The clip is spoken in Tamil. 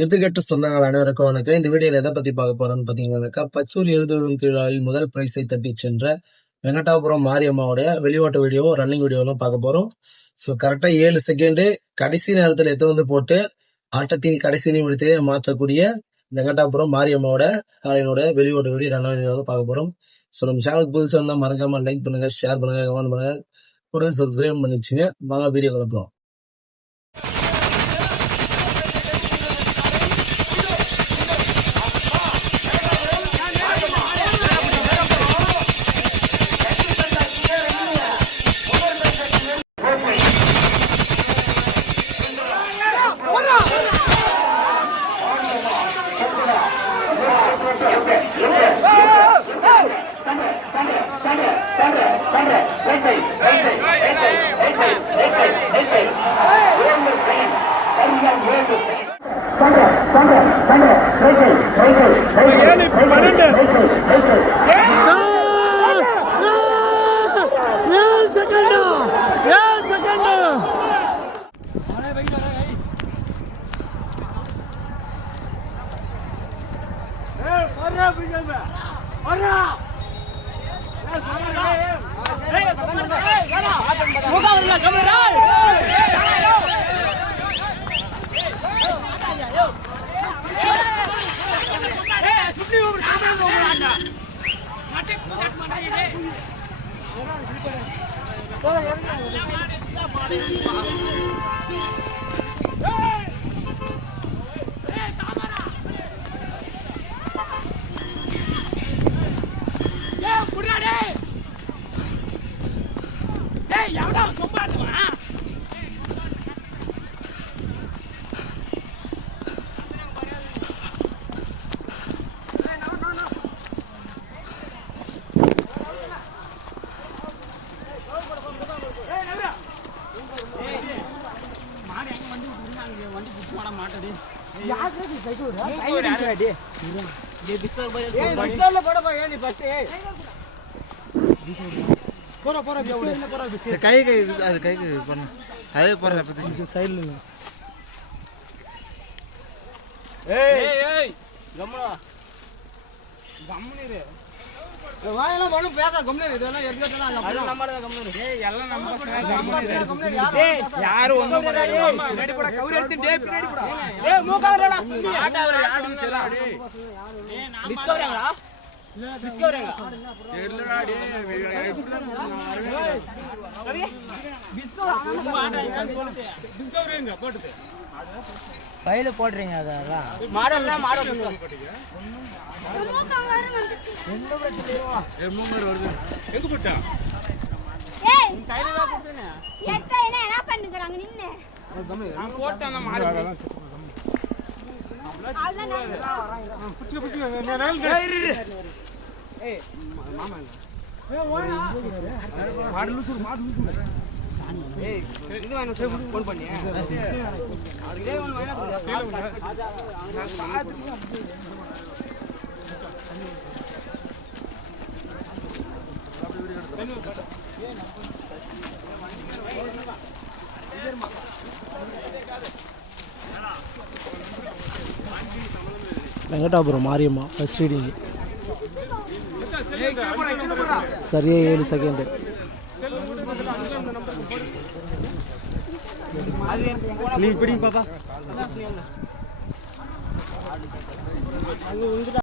எடுத்துக்கட்டு சொந்தங்கள் அனைவருக்கும் வணக்கம். இந்த வீடியோல எதை பத்தி பார்க்க போறோம்னு பாத்தீங்கன்னாக்கா, பச்சூர் எழுதும் திருவிழாவில் முதல் பிரைஸை தட்டி சென்ற வெங்கடாபுரம் மாரியம்மாவுடைய வெளியோட்ட வீடியோ, ரன்னிங் வீடியோலாம் பார்க்க போறோம். ஸோ கரெக்டா 7 செகண்ட் கடைசி நேரத்துல எடுத்து வந்து போட்டு ஆட்டத்தின் கடைசி நிமிடத்தை மாற்றக்கூடிய வெங்கடாபுரம் மாரியம்மாவோட காலையினோட வெளியோட்ட வீடியோ, ரன்னிங் வீடியோ பார்க்க போறோம். ஸோ நம்ம சேனலுக்கு புதுசாக இருந்தால் மறக்காம லைக் பண்ணுங்க, ஷேர் பண்ணுங்க, கமெண்ட் பண்ணுங்க, கூட சப்ஸ்கிரைப் பண்ணிச்சுங்க. வாங்க வீடியோ கலப்போம். கையில போடுறீங்க அதெல்லாம் வெங்கடாபுரம் மாரியம்மா ஃபர்ஸ்ட் ரீடிங் சரியா 7 செகண்ட். நீ இப்படி பாப்பா